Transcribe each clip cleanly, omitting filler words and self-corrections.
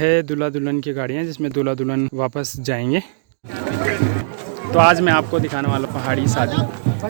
है दूल्हा दुल्हन की गाड़ियाँ, जिसमें दूल्हा दुल्हन वापस जाएंगे। तो आज मैं आपको दिखाने वाला हूँ पहाड़ी शादी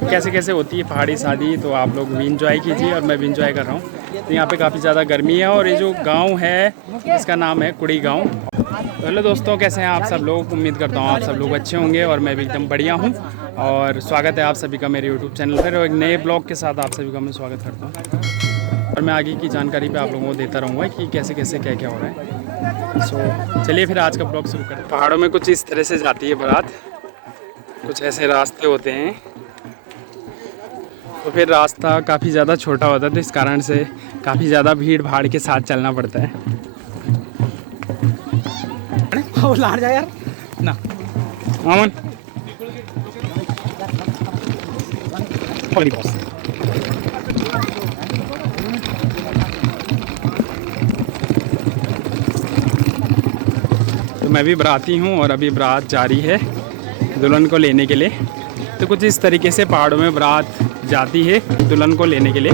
कैसे कैसे होती है पहाड़ी शादी। तो आप लोग भी इंजॉय कीजिए और मैं भी इंजॉय कर रहा हूँ। तो यहाँ पे काफ़ी ज़्यादा गर्मी है और ये जो गांव है इसका नाम है कुड़ी गांव। तो हेलो दोस्तों, कैसे हैं आप सब लोग? उम्मीद करता हूँ आप सब लोग अच्छे होंगे और मैं भी एकदम बढ़िया हूँ। और स्वागत है आप सभी का मेरे यूट्यूब चैनल पर और एक नए ब्लॉग के साथ आप सभी का मैं स्वागत करता हूँ। और मैं आगे की जानकारी पे आप लोगों को देता रहूँगा कि कैसे कैसे क्या क्या हो रहा है। सो चलिए फिर आज का ब्लॉग शुरू करें। पहाड़ों में कुछ इस तरह से जाती है बारात, कुछ ऐसे रास्ते होते हैं। तो फिर रास्ता काफ़ी ज़्यादा छोटा होता है, तो इस कारण से काफ़ी ज़्यादा भीड़ भाड़ के साथ चलना पड़ता है जा यार ना मामन। तो मैं भी बराती हूँ और अभी बारात जारी है दुल्हन को लेने के लिए। तो कुछ इस तरीके से पहाड़ों में बारात जाती है दुल्हन को लेने के लिए।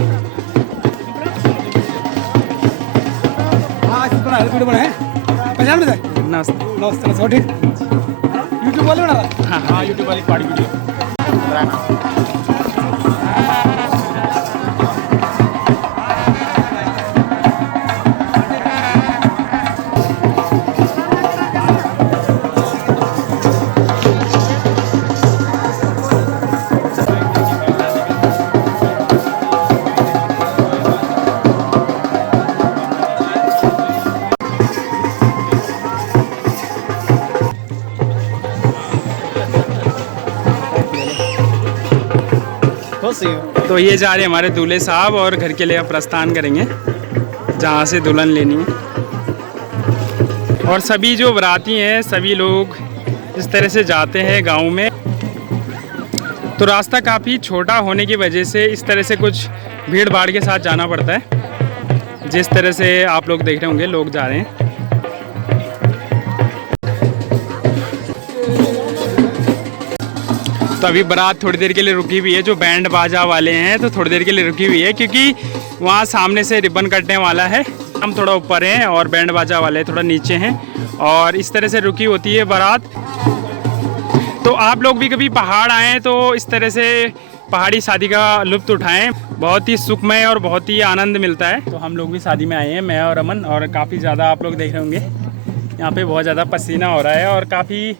यूट्यूब वाले बना रहा? हाँ, यूट्यूब वाली पहाड़ी वीडियो। तो ये जा रहे हमारे दूल्हे साहब और घर के लिए अब प्रस्थान करेंगे जहाँ से दुल्हन लेनी है। और सभी जो बराती हैं सभी लोग इस तरह से जाते हैं गांव में। तो रास्ता काफ़ी छोटा होने की वजह से इस तरह से कुछ भीड़ भाड़ के साथ जाना पड़ता है। जिस तरह से आप लोग देख रहे होंगे लोग जा रहे हैं। तो अभी बारात थोड़ी देर के लिए रुकी हुई है, जो बैंड बाजा वाले हैं तो थोड़ी देर के लिए रुकी हुई है क्योंकि वहाँ सामने से रिबन कटने वाला है। हम थोड़ा ऊपर हैं और बैंड बाजा वाले थोड़ा नीचे हैं और इस तरह से रुकी होती है बारात। तो आप लोग भी कभी पहाड़ आएँ तो इस तरह से पहाड़ी शादी का लुत्फ़ उठाएँ, बहुत ही सुखमय और बहुत ही आनंद मिलता है। तो हम लोग भी शादी में आए हैं, मैं और अमन, और काफ़ी ज़्यादा आप लोग देख रहे होंगे यहाँ पे बहुत ज़्यादा पसीना हो रहा है और काफ़ी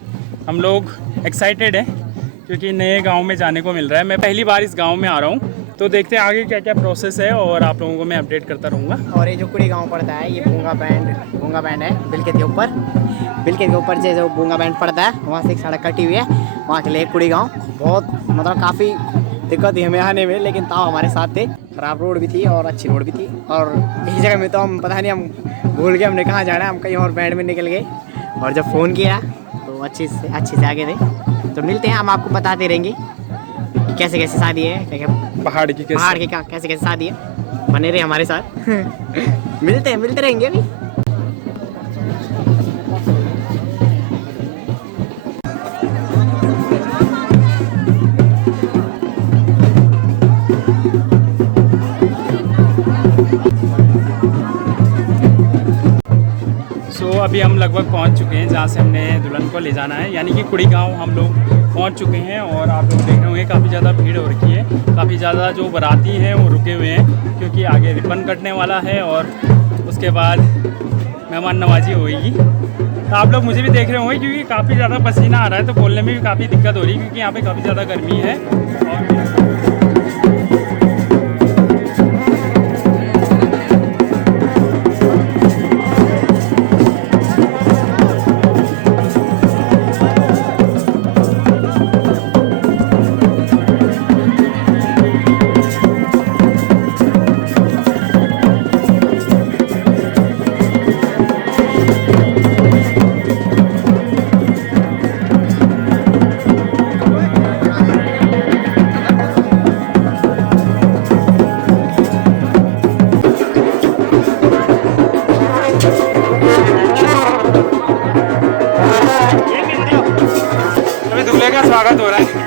हम लोग एक्साइटेड हैं क्योंकि नए गांव में जाने को मिल रहा है। मैं पहली बार इस गांव में आ रहा हूं, तो देखते हैं आगे क्या क्या प्रोसेस है और आप लोगों को मैं अपडेट करता रहूँगा। और ये जो कुड़ी गांव पड़ता है, ये बूंगा बैंड है बिलखेत के ऊपर से जो बूंगा बैंड पड़ता है वहाँ से एक सड़क कटी हुई है वहाँ के लिए कुड़ी गाँव। बहुत मतलब काफ़ी दिक्कत थी हमें आने में, लेकिन ताऊ हमारे साथ थे। ख़राब रोड भी थी और अच्छी रोड भी थी। और इस जगह में तो हम पता नहीं, हम भूल गए हमने कहाँ जाना है। हम कहीं और बैंड में निकल गए और जब फ़ोन किया तो अच्छे से आगे थे। तो मिलते हैं, हम आपको बताते रहेंगे कि कैसे कैसे शादी है, क्या क्या पहाड़ की कैसे कैसे शादी है। बने रहे हमारे साथ मिलते रहेंगे अभी। अभी हम लगभग पहुंच चुके हैं जहां से हमने दुल्हन को ले जाना है, यानी कि कुड़ी गांव हम लोग पहुंच चुके हैं। और आप लोग देख रहे होंगे काफ़ी ज़्यादा भीड़ हो रखी है, काफ़ी ज़्यादा जो बाराती हैं वो रुके हुए हैं क्योंकि आगे रिबन कटने वाला है और उसके बाद मेहमान नवाजी होगी। तो आप लोग मुझे भी देख रहे होंगे क्योंकि काफ़ी ज़्यादा पसीना आ रहा है, तो बोलने में भी काफ़ी दिक्कत हो रही है क्योंकि यहाँ पर काफ़ी ज़्यादा गर्मी है। स्वागत हो रहा है।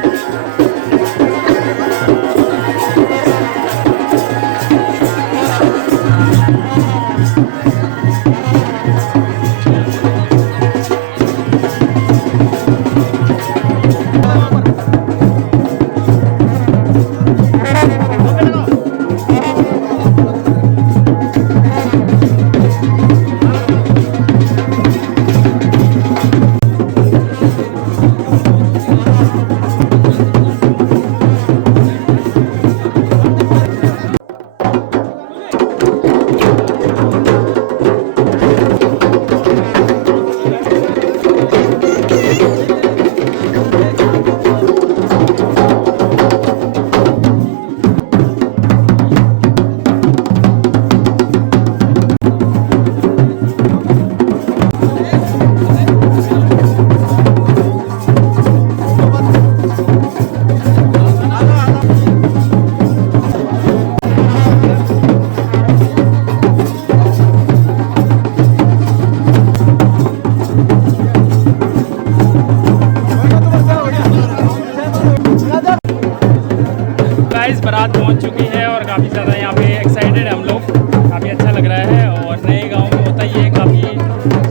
बारात पहुंच चुकी है और काफ़ी ज़्यादा यहाँ पे एक्साइटेड हम लोग, काफ़ी अच्छा लग रहा है। और नए गांव में होता ही है, काफ़ी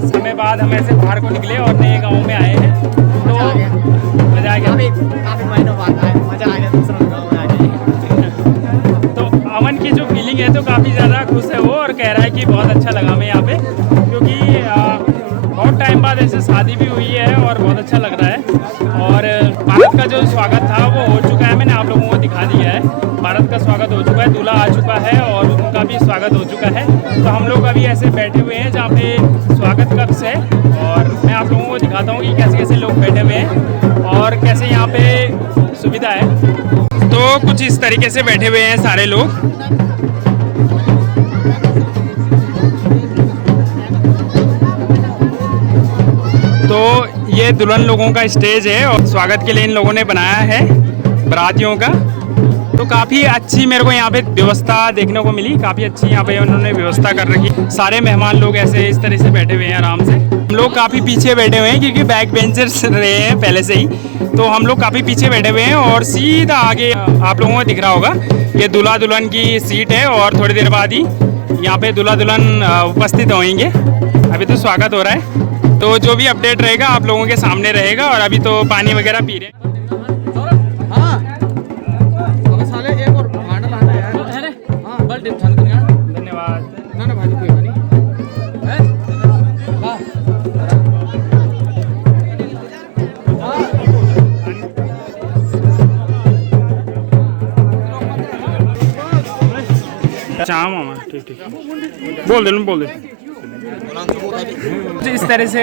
समय बाद हम ऐसे बाहर को निकले और नए गांव में आए हैं, तो मज़ा आ गया। काफी महीनों बाद आए, मजा आ गया दूसरा गाँव में आके। तो अमन की जो फीलिंग है तो काफ़ी ज़्यादा खुश है वो, और कह रहा है कि बहुत अच्छा लगा हमें यहाँ पे, क्योंकि बहुत टाइम बाद ऐसे शादी भी हुई है और बहुत अच्छा लग रहा है। और भारत का जो स्वागत था वो हो चुका है, मैंने आप लोगों को दिखा दिया है। भारत का स्वागत हो चुका है, दूल्हा आ चुका है और उनका भी स्वागत हो चुका है। तो हम लोग अभी ऐसे बैठे हुए हैं जहाँ पे स्वागत कक्ष है, और मैं आप लोगों को दिखाता हूँ कि कैसे कैसे लोग बैठे हुए हैं और कैसे यहाँ पे सुविधा है। तो कुछ इस तरीके से बैठे हुए हैं सारे लोग। तो ये दुल्हन लोगों का स्टेज है और स्वागत के लिए इन लोगों ने बनाया है बारातियों का। तो काफ़ी अच्छी मेरे को यहाँ पे व्यवस्था देखने को मिली, काफ़ी अच्छी यहाँ पे उन्होंने व्यवस्था कर रखी। सारे मेहमान लोग ऐसे इस तरह से बैठे हुए हैं आराम से। हम लोग काफ़ी पीछे बैठे हुए हैं क्योंकि बैक बेंचर्स रहे हैं पहले से ही, तो हम लोग काफ़ी पीछे बैठे हुए हैं। और सीधा आगे आप लोगों को दिख रहा होगा ये दूल्हा दुल्हन की सीट है, और थोड़ी देर बाद ही यहाँ पे दूल्हा दुल्हन उपस्थित होंगे। अभी तो स्वागत हो रहा है, तो जो भी अपडेट रहेगा आप लोगों के सामने रहेगा। और अभी तो पानी वगैरह पी रहे हैं। धन्यवाद। मामा ठीक ठीक बोल दे। इस तरह से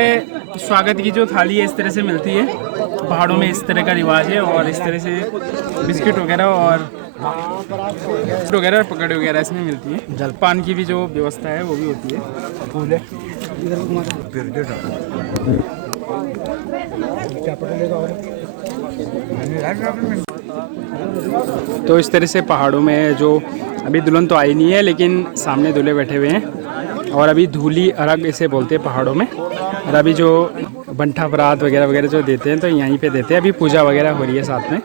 स्वागत की जो थाली है इस तरह से मिलती है, पहाड़ों में इस तरह का रिवाज है। और इस तरह से बिस्किट वगैरह और वगैरह पकड़ वगैरह इसमें मिलती है। जलपान की भी जो व्यवस्था है वो भी होती है। तो इस तरह से पहाड़ों में जो अभी दुल्हन तो आई नहीं है, लेकिन सामने दूल्हे बैठे हुए हैं। और अभी धूली अर्घ इसे बोलते हैं पहाड़ों में। और अभी जो बंठा बरात वगैरह वगैरह जो देते हैं तो यहीं पे देते हैं। अभी पूजा वगैरह हो रही है साथ में।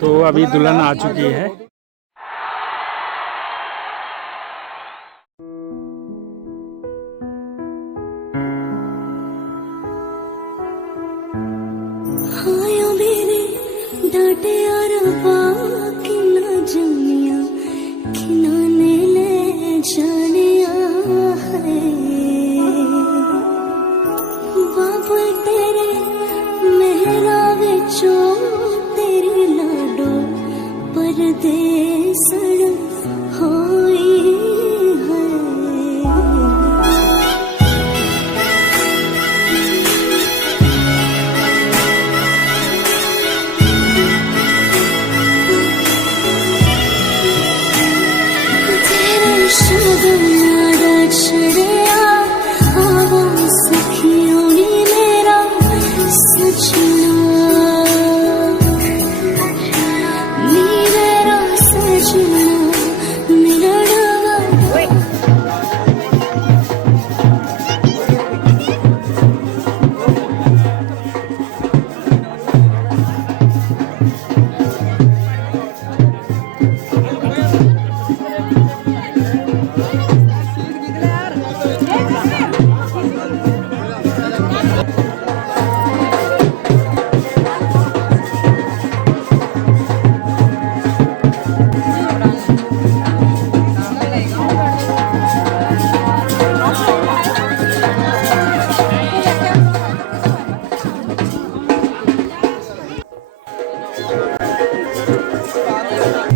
तो अभी दुल्हन आ चुकी है। डाटे और किना जमिया किनाने ले जानिया है बाबू तेरे मेहरा विचो तेरी लाडो परदेसण होई है।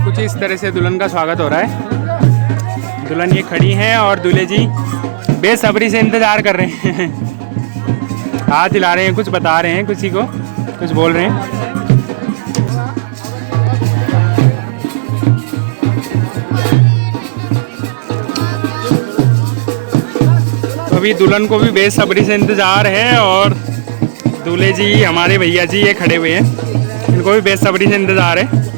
कुछ इस तरह से दुल्हन का स्वागत हो रहा है। दुल्हन ये खड़ी हैं और दूल्हे जी बेसब्री से इंतज़ार कर रहे हैं। हाथ हिला रहे हैं, कुछ बता रहे हैं, किसी को कुछ बोल रहे हैं। तो अभी दुल्हन को भी बेसब्री से इंतज़ार है और दूल्हे जी हमारे भैया जी ये खड़े हुए हैं, इनको भी बेसब्री से इंतज़ार है।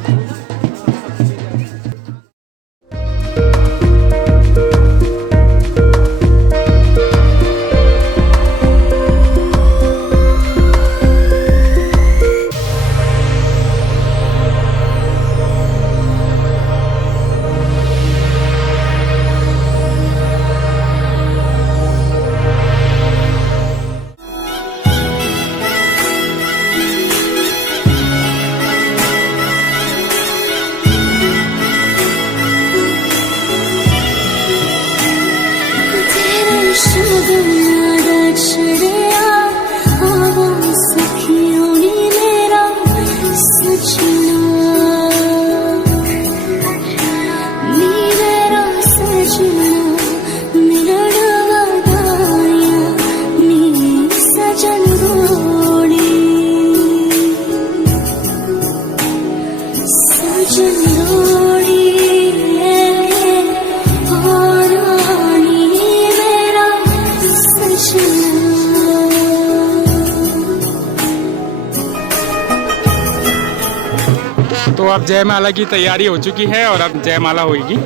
तो अब जयमाला की तैयारी हो चुकी है और अब जयमाला होगी।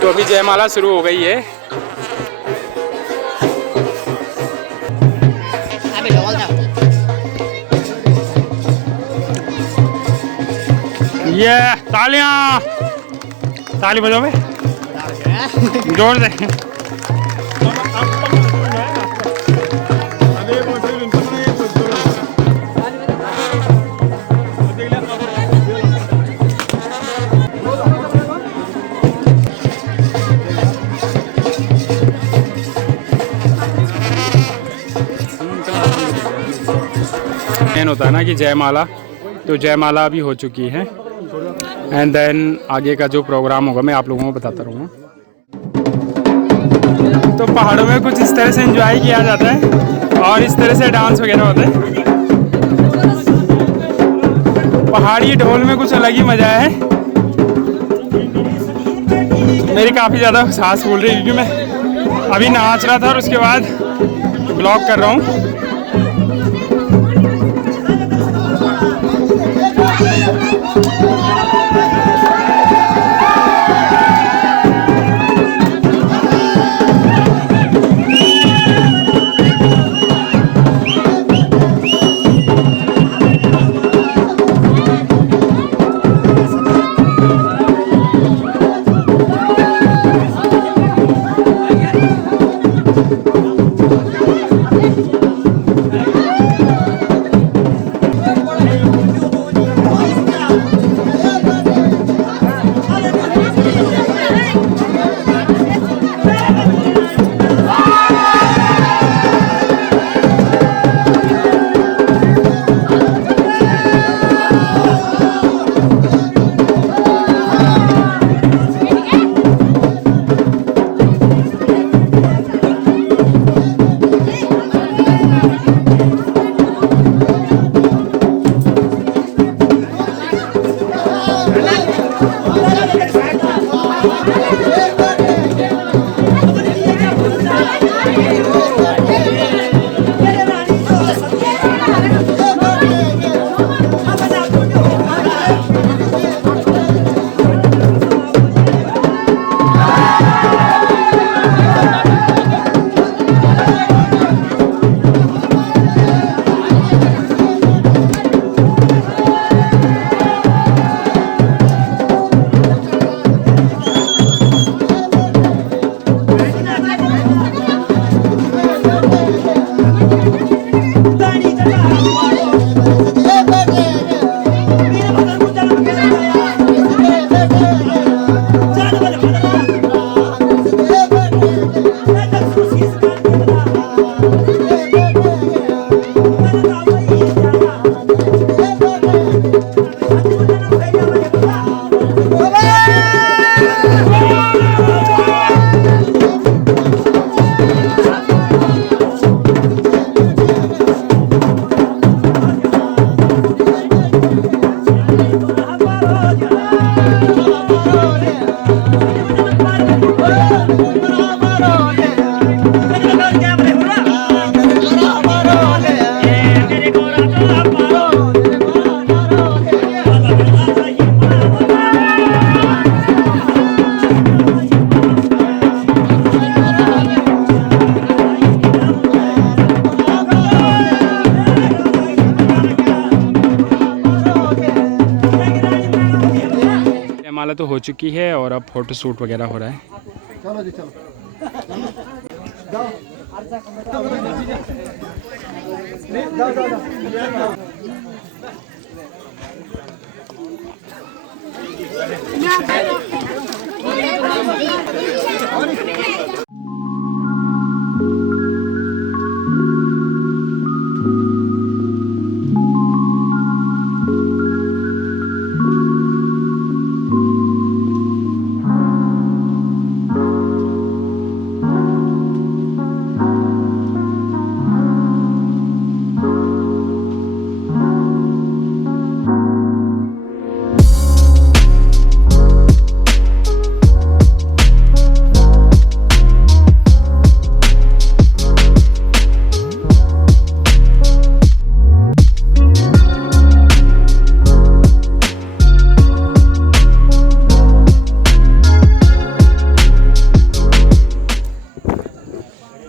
तो अभी जयमाला शुरू हो गई है। ये तालियां, ताली बजाओ बे, जोर से। होता है ना कि जयमाला, तो जयमाला अभी हो चुकी है एंड देन आगे का जो प्रोग्राम होगा मैं आप लोगों को बताता रहूँगा। तो पहाड़ों में कुछ इस तरह से एंजॉय किया जाता है और इस तरह से डांस वगैरह होता है। पहाड़ी ढोल में कुछ अलग ही मज़ा है। मेरी काफ़ी ज़्यादा सांस फूल रही है क्योंकि मैं अभी नाच रहा था और उसके बाद ब्लॉग कर रहा हूँ। जयमाला तो हो चुकी है और अब फ़ोटो शूट वगैरह हो रहा है। चलो जी चलो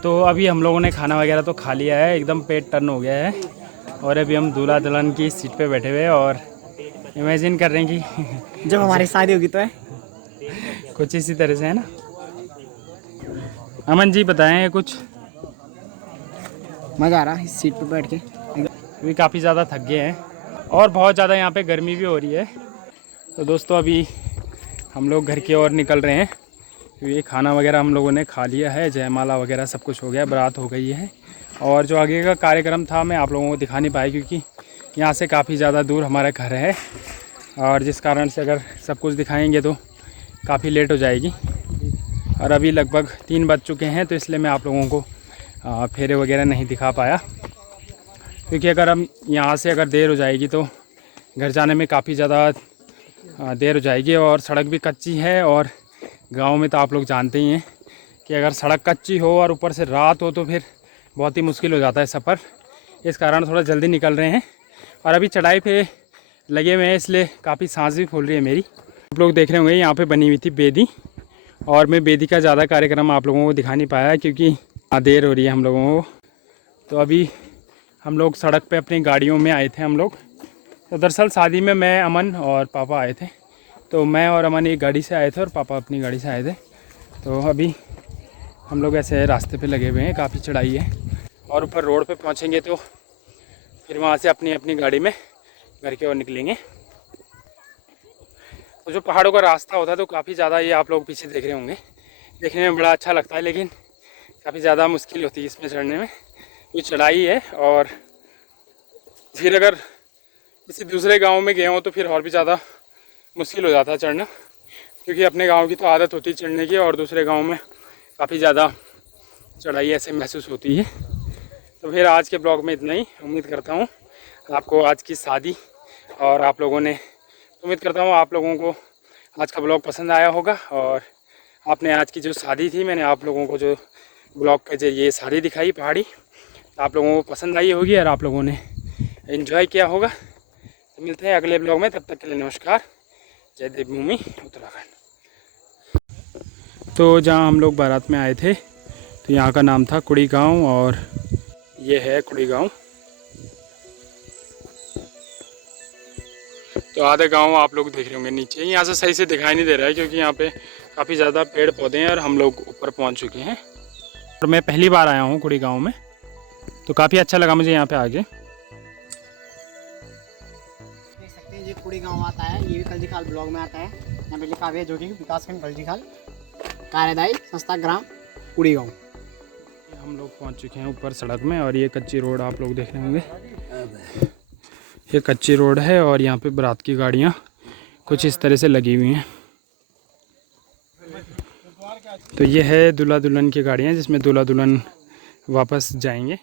तो अभी हम लोगों ने खाना वगैरह तो खा लिया है, एकदम पेट टर्न हो गया है और अभी हम दूल्हा दुल्हन की सीट पे बैठे हुए हैं और इमेजिन कर रहे हैं कि जब हमारी शादी होगी तो है कुछ इसी तरह से है ना। अमन जी बताएं कुछ। मज़ा आ रहा है इस सीट पे बैठ के। अभी काफ़ी ज़्यादा थक गए हैं और बहुत ज़्यादा यहाँ पे गर्मी भी हो रही है। तो दोस्तों अभी हम लोग घर की ओर निकल रहे हैं। ये खाना वगैरह हम लोगों ने खा लिया है, जयमाला वगैरह सब कुछ हो गया, बारात हो गई है और जो आगे का कार्यक्रम था मैं आप लोगों को दिखा नहीं पाया क्योंकि यहाँ से काफ़ी ज़्यादा दूर हमारा घर है और जिस कारण से अगर सब कुछ दिखाएंगे तो काफ़ी लेट हो जाएगी। और अभी लगभग 3 बज चुके हैं तो इसलिए मैं आप लोगों को फेरे वगैरह नहीं दिखा पाया क्योंकि अगर हम यहाँ से अगर देर हो जाएगी तो घर जाने में काफ़ी ज़्यादा देर हो जाएगी और सड़क भी कच्ची है और गांव में तो आप लोग जानते ही हैं कि अगर सड़क कच्ची हो और ऊपर से रात हो तो फिर बहुत ही मुश्किल हो जाता है सफ़र। इस कारण थोड़ा जल्दी निकल रहे हैं और अभी चढ़ाई पे लगे हुए हैं इसलिए काफ़ी सांस भी फूल रही है मेरी। आप लोग देख रहे होंगे यहाँ पे बनी हुई थी बेदी और मैं बेदी का ज़्यादा कार्यक्रम आप लोगों को दिखा नहीं पाया क्योंकि देर हो रही है हम लोगों को। तो अभी हम लोग सड़क पे अपनी गाड़ियों में आए थे हम लोग। तो दरअसल शादी में मैं, अमन और पापा आए थे। तो मैं और अमन एक गाड़ी से आए थे और पापा अपनी गाड़ी से आए थे। तो अभी हम लोग ऐसे रास्ते पे लगे हुए हैं, काफ़ी चढ़ाई है और ऊपर रोड पे पहुंचेंगे तो फिर वहाँ से अपनी अपनी गाड़ी में घर की ओर निकलेंगे। तो जो पहाड़ों का रास्ता होता है तो काफ़ी ज़्यादा ये आप लोग पीछे देख रहे होंगे, देखने में बड़ा अच्छा लगता है लेकिन काफ़ी ज़्यादा मुश्किल होती है इसमें चढ़ने में। ये चढ़ाई है और फिर अगर किसी दूसरे गांव में गए हों तो फिर और भी ज़्यादा मुश्किल हो जाता है चढ़ना क्योंकि अपने गांव की तो आदत होती है चढ़ने की और दूसरे गांव में काफ़ी ज़्यादा चढ़ाई ऐसे महसूस होती है। तो फिर आज के ब्लॉग में इतना ही। उम्मीद करता हूँ आपको आज की शादी और आप लोगों ने उम्मीद करता हूँ आप लोगों को आज का ब्लॉग पसंद आया होगा और आपने आज की जो शादी थी मैंने आप लोगों को जो ब्लॉग के ये शादी दिखाई पहाड़ी आप लोगों को पसंद आई होगी और आप लोगों ने एंजॉय किया होगा। तो मिलते हैं अगले ब्लॉग में, तब तक के लिए नमस्कार। जय देवभूमि उत्तराखंड। तो जहाँ हम लोग बारात में आए थे तो यहाँ का नाम था कुड़ी गांव और ये है कुड़ी गांव। तो आधे गांव आप लोग देख रहे होंगे नीचे, यहाँ से सही से दिखाई नहीं दे रहा है क्योंकि यहाँ पे काफ़ी ज़्यादा पेड़ पौधे हैं और हम लोग ऊपर पहुँच चुके हैं। और मैं पहली बार आया हूँ कुड़ी गांव में तो काफ़ी अच्छा लगा मुझे यहाँ पे आके। देख सकते हैं ये कुड़ी गांव आता है, ये भी कल्जीखाल ब्लॉग में आता है। यहाँ पे लिखा हुआ है जो कि विकासखंड कल्जीखाल कार्यदायी संस्था ग्राम कुड़ी गांव। हम लोग पहुँच चुके हैं ऊपर सड़क में और ये कच्ची रोड आप लोग देख रहे होंगे, ये कच्ची रोड है और यहाँ पे बारात की गाड़ियाँ कुछ इस तरह से लगी हुई हैं। तो ये है दूल्हा दुल्हन की गाड़ियाँ जिसमें दूल्हा दुल्हन वापस जाएंगे।